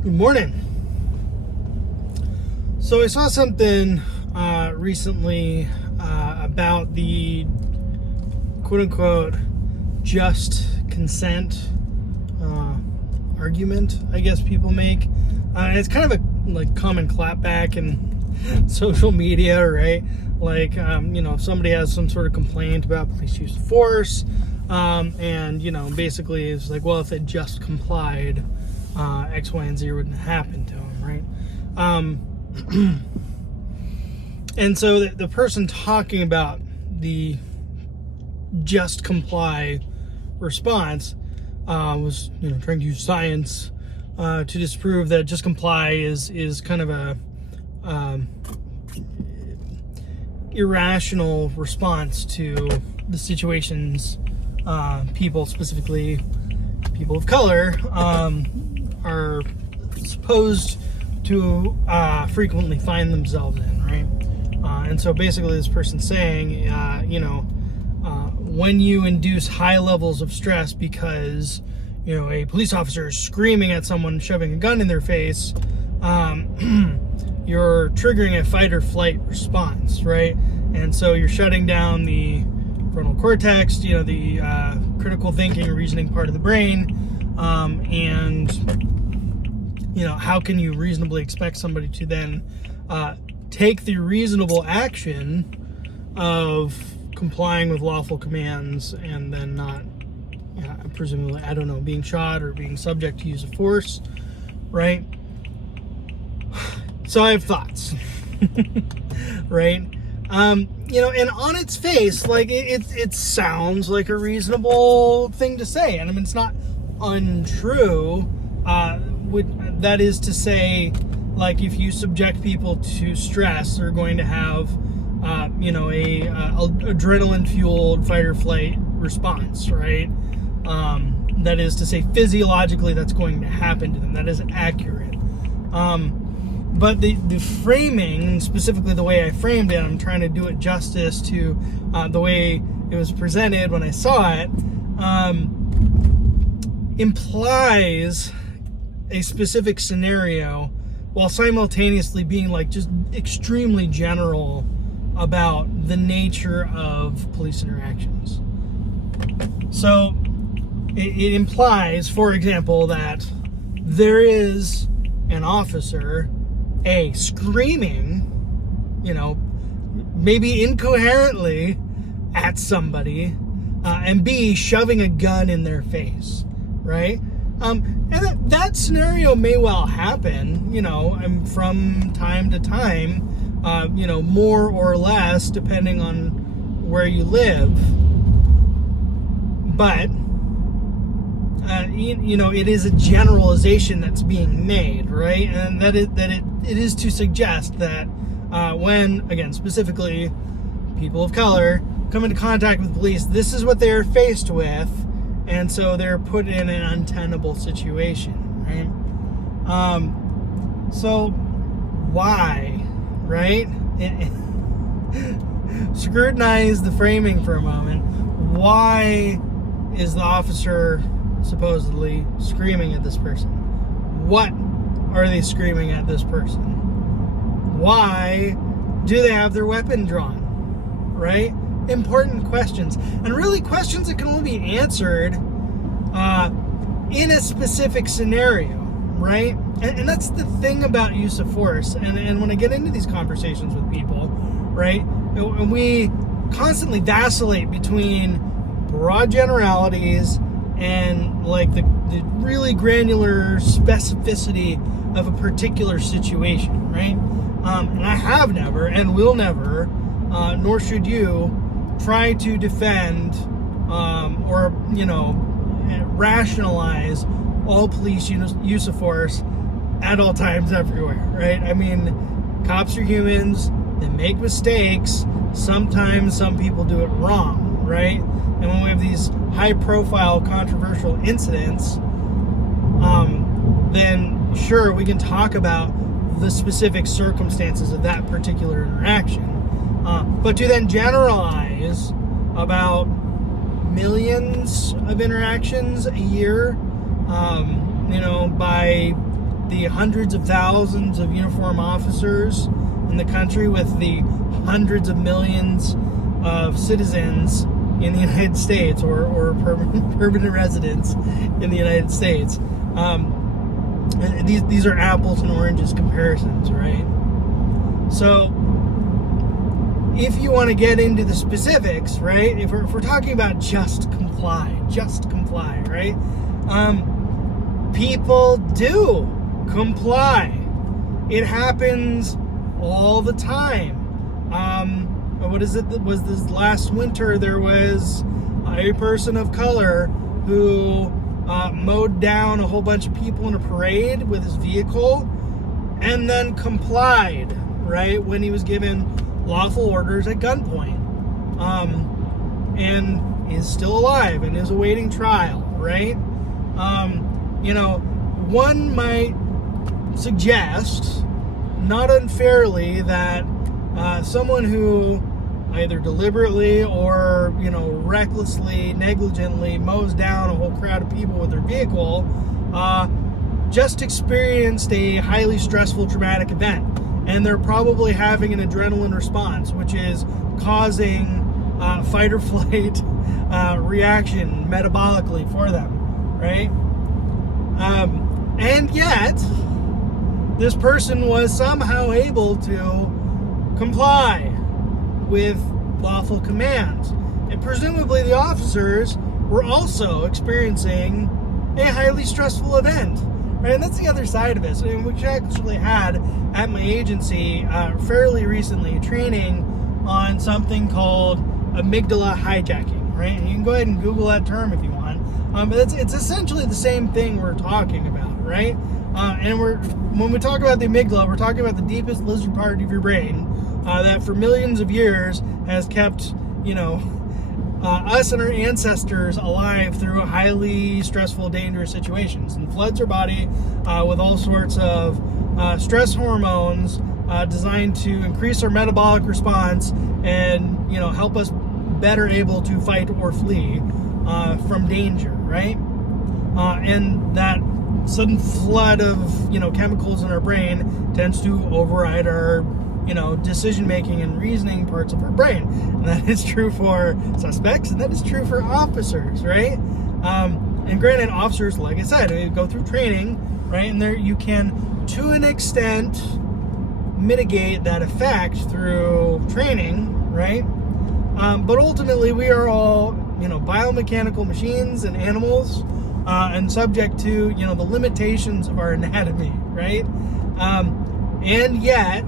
Good morning. So I saw something recently about the quote-unquote just consent argument, I guess people make. It's kind of a common clapback in social media, right? If somebody has some sort of complaint about police use of force, and basically it's like, well, if they just complied, X, Y, and Z wouldn't happen to them, right? And so the person talking about the just comply response was, trying to use science to disprove that just comply is kind of a irrational response to the situations people, specifically people of color, are supposed to frequently find themselves in, right? And so basically this person's saying, when you induce high levels of stress because, a police officer is screaming at someone, shoving a gun in their face, you're triggering a fight or flight response, right? And so you're shutting down the frontal cortex, the critical thinking, reasoning part of the brain, and how can you reasonably expect somebody to then take the reasonable action of complying with lawful commands and then not, presumably, being shot or being subject to use of force, right? So I have thoughts, right? And on its face, it sounds like a reasonable thing to say. And it's not untrue. That is to say, if you subject people to stress, they're going to have, a adrenaline-fueled fight or flight response, right? That is to say, physiologically, that's going to happen to them. That is accurate. But the framing, specifically the way I framed it, I'm trying to do it justice to the way it was presented when I saw it, implies a specific scenario while simultaneously being just extremely general about the nature of police interactions. So it implies, for example, that there is an officer, A, screaming, maybe incoherently at somebody, and B, shoving a gun in their face, right? And that scenario may well happen, from time to time, more or less, depending on where you live. But, it is a generalization that's being made, right? And that it is to suggest that when, again, specifically people of color come into contact with police, this is what they're faced with, and so they're put in an untenable situation, right? So why, right? Scrutinize the framing for a moment. Why is the officer supposedly screaming at this person? What are they screaming at this person? Why do they have their weapon drawn? Right? Important questions. And really questions that can only be answered in a specific scenario, right? And that's the thing about use of force. And when I get into these conversations with people, right, we constantly vacillate between broad generalities and the really granular specificity of a particular situation, right? And I have never and will never, nor should you, try to defend or rationalize all police use of force at all times everywhere, right? Cops are humans, they make mistakes, sometimes some people do it wrong, right? And when we have these high-profile, controversial incidents, then sure, we can talk about the specific circumstances of that particular interaction. But to then generalize about millions of interactions a year, by the hundreds of thousands of uniformed officers in the country, with the hundreds of millions of citizens in the United States, or permanent residents in the United States. And these are apples and oranges comparisons, right? So if you want to get into the specifics, right? If we're talking about just comply, right? People do comply. It happens all the time. What is it? Was this last winter? There was a person of color who mowed down a whole bunch of people in a parade with his vehicle, and then complied, right, when he was given lawful orders at gunpoint, and is still alive and is awaiting trial, right? One might suggest, not unfairly, that someone who either deliberately or, recklessly, negligently mows down a whole crowd of people with their vehicle, just experienced a highly stressful, traumatic event. And they're probably having an adrenaline response, which is causing fight or flight reaction metabolically for them, right? And yet, this person was somehow able to comply with lawful commands. And presumably the officers were also experiencing a highly stressful event. Right? And that's the other side of it. And we actually had at my agency fairly recently training on something called amygdala hijacking. Right? And you can go ahead and Google that term if you want. But it's essentially the same thing we're talking about, right? And when we talk about the amygdala, we're talking about the deepest lizard part of your brain that for millions of years has kept, us and our ancestors alive through highly stressful, dangerous situations, and floods our body with all sorts of stress hormones designed to increase our metabolic response and, help us better able to fight or flee from danger, right? And that sudden flood of, chemicals in our brain tends to override our, decision-making and reasoning parts of our brain. And that is true for suspects, and that is true for officers, right? And granted, officers, like I said, they go through training, right? And there you can, to an extent, mitigate that effect through training, right? But ultimately, we are all, biomechanical machines and animals, and subject to, the limitations of our anatomy, right? And yet,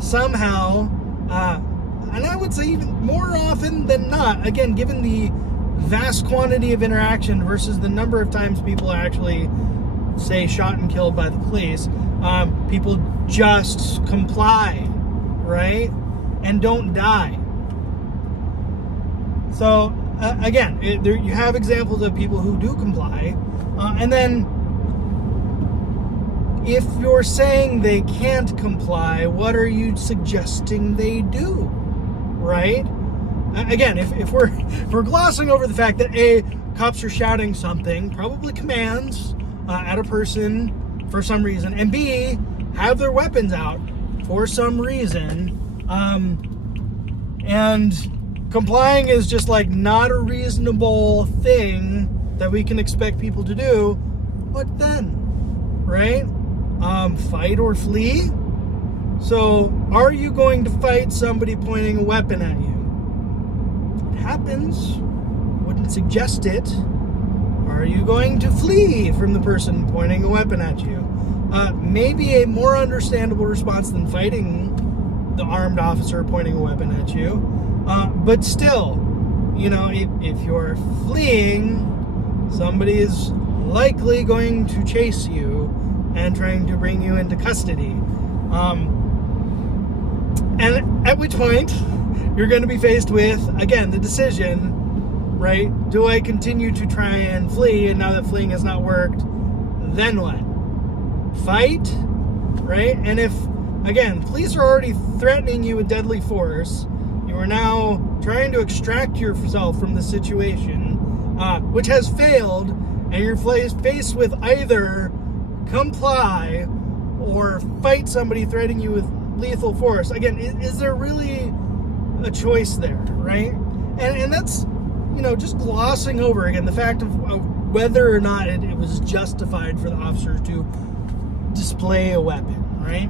somehow, and I would say even more often than not, again, given the vast quantity of interaction versus the number of times people are actually, say, shot and killed by the police, people just comply, right? And don't die. So, again, you have examples of people who do comply, and then if you're saying they can't comply, what are you suggesting they do, right? Again, if we're glossing over the fact that cops are shouting something, probably commands at a person for some reason, and B, have their weapons out for some reason, and complying is just like not a reasonable thing that we can expect people to do, what then, right? Fight or flee? So, are you going to fight somebody pointing a weapon at you? It happens. Wouldn't suggest it. Are you going to flee from the person pointing a weapon at you? Maybe a more understandable response than fighting the armed officer pointing a weapon at you. But still, if you're fleeing, somebody is likely going to chase you and trying to bring you into custody. And at which point, you're going to be faced with, again, the decision, right? Do I continue to try and flee, and now that fleeing has not worked, then what? Fight, right? And if, again, police are already threatening you with deadly force, you are now trying to extract yourself from the situation, which has failed, and you're faced with either comply or fight somebody threatening you with lethal force. Again, is there really a choice there, right? And that's, just glossing over again the fact of whether or not it was justified for the officer to display a weapon, right?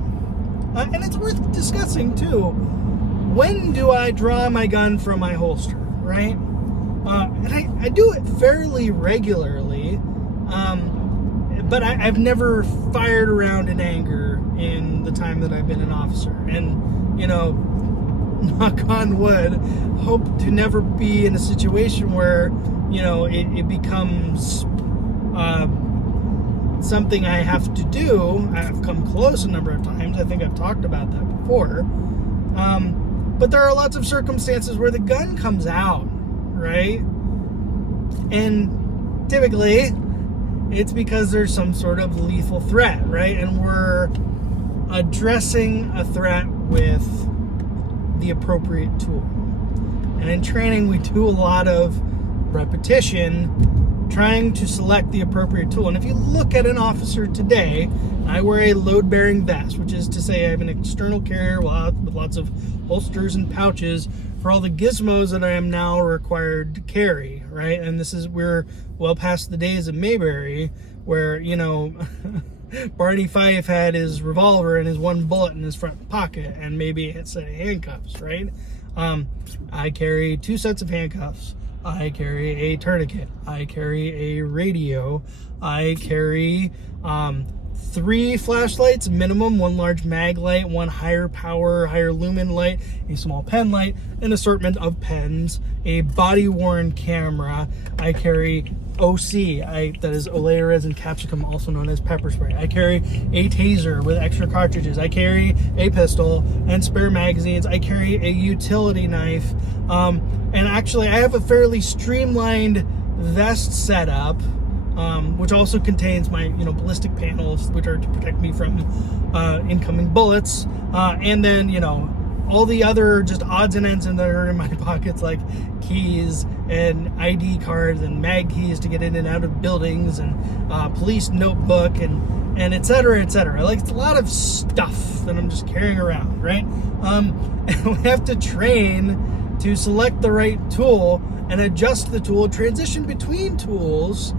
And it's worth discussing too. When do I draw my gun from my holster, right? And I do it fairly regularly, but I've never fired around in anger in the time that I've been an officer. And, knock on wood, hope to never be in a situation where, it becomes something I have to do. I've come close a number of times. I think I've talked about that before. But there are lots of circumstances where the gun comes out, right? And typically, it's because there's some sort of lethal threat, right? And we're addressing a threat with the appropriate tool. And in training, we do a lot of repetition trying to select the appropriate tool. And if you look at an officer today, I wear a load-bearing vest, which is to say I have an external carrier with lots of holsters and pouches for all the gizmos that I am now required to carry, right? And we're well past the days of Mayberry where, Barney Fife had his revolver and his one bullet in his front pocket and maybe a set of handcuffs, right? I carry 2 sets of handcuffs. I carry a tourniquet. I carry a radio. I carry 3 flashlights minimum, 1 large mag light, 1 higher power, higher lumen light, a small pen light, an assortment of pens, a body-worn camera. I carry OC, that is Olea resin capsicum, also known as pepper spray. I carry a taser with extra cartridges. I carry a pistol and spare magazines. I carry a utility knife. And actually, I have a fairly streamlined vest setup, which also contains my, ballistic panels, which are to protect me from incoming bullets. And then, all the other just odds and ends that are in my pockets, like keys and ID cards and mag keys to get in and out of buildings, and police notebook and et cetera, et cetera. Like, it's a lot of stuff that I'm just carrying around, right? And we have to train to select the right tool and adjust the tool, transition between tools,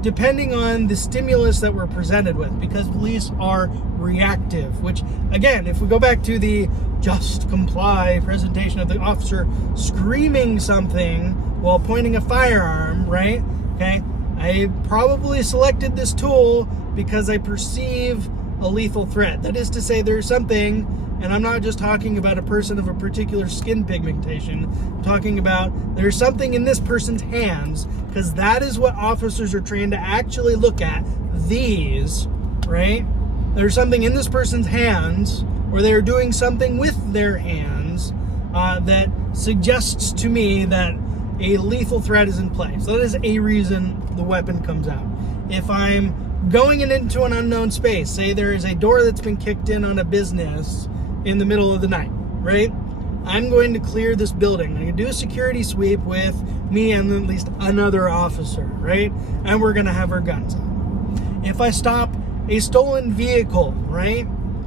depending on the stimulus that we're presented with, because police are reactive, which, again, if we go back to the just comply presentation of the officer screaming something while pointing a firearm, right? Okay, I probably selected this tool because I perceive a lethal threat. That is to say, there's something, and I'm not just talking about a person of a particular skin pigmentation, I'm talking about there's something in this person's hands, because that is what officers are trained to actually look at. These, right? There's something in this person's hands, or they're doing something with their hands that suggests to me that a lethal threat is in play. So that is a reason the weapon comes out. If I'm going into an unknown space, say there is a door that's been kicked in on a business in the middle of the night, right? I'm going to clear this building. I'm going to do a security sweep with me and at least another officer, right? And we're going to have our guns on. If I stop a stolen vehicle, right?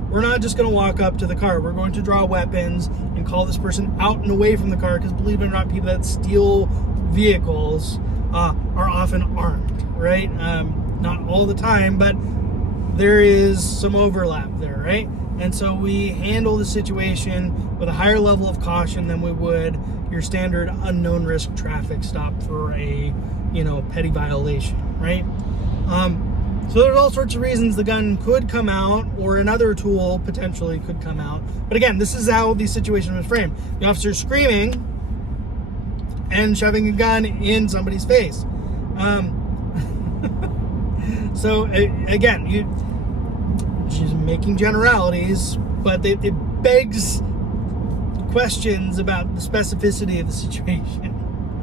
We're not just going to walk up to the car. We're going to draw weapons and call this person out and away from the car, because believe it or not, people that steal vehicles are often armed, right? Not all the time, but there is some overlap there, right? And so we handle the situation with a higher level of caution than we would your standard unknown risk traffic stop for a, petty violation, right? So there's all sorts of reasons the gun could come out, or another tool potentially could come out. But again, this is how the situation was framed. The officer's screaming and shoving a gun in somebody's face. So again, she's making generalities, but it begs questions about the specificity of the situation,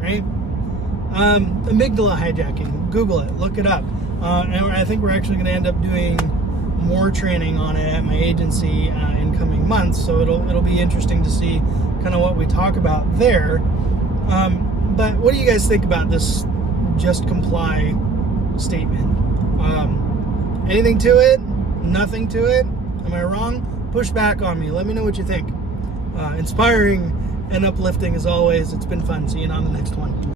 right? Amygdala hijacking. Google it. Look it up. And I think we're actually going to end up doing more training on it at my agency in coming months. So it'll be interesting to see kind of what we talk about there. But what do you guys think about this just comply statement? Anything to it? Nothing to it? Am I wrong? Push back on me. Let me know what you think. Inspiring and uplifting as always. It's been fun. See you on the next one.